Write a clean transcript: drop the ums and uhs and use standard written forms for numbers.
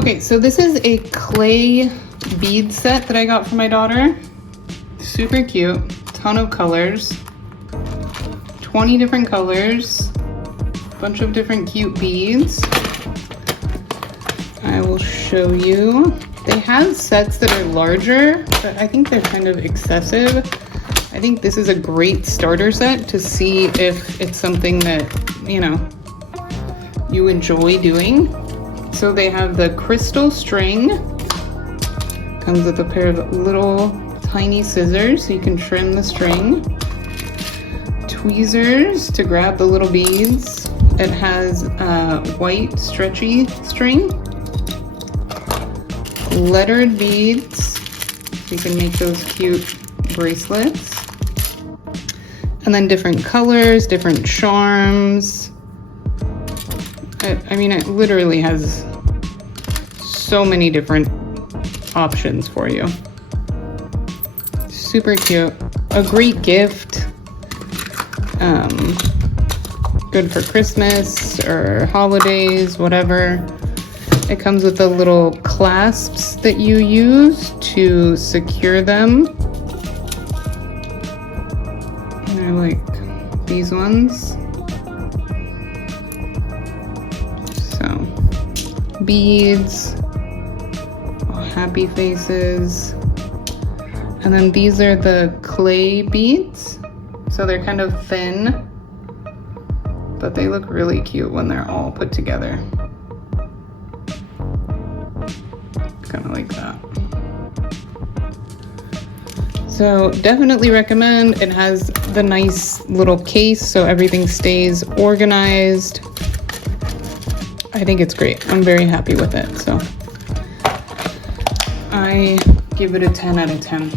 Okay, so this is a clay bead set that I got for my daughter. Super cute, ton of colors, 20 different colors, bunch of different cute beads. I will show you. They have sets that are larger, but I think they're kind of excessive. I think this is a great starter set to see if it's something that, you know, you enjoy doing. So they have the crystal string, comes with a pair of little tiny scissors so you can trim the string, tweezers to grab the little beads. It has white stretchy string, lettered beads so you can make those cute bracelets, and then different colors, different charms. I mean, it literally has so many different options for you. Super cute. A great gift. Good for Christmas or holidays, whatever. It comes with the little clasps that you use to secure them. And they're like these ones. So, beads, happy faces. And then these are the clay beads. So they're kind of thin, but they look really cute when they're all put together. Kind of like that. So definitely recommend. It has the nice little case so everything stays organized. I think it's great. I'm very happy with it. So I give it a 10 out of 10.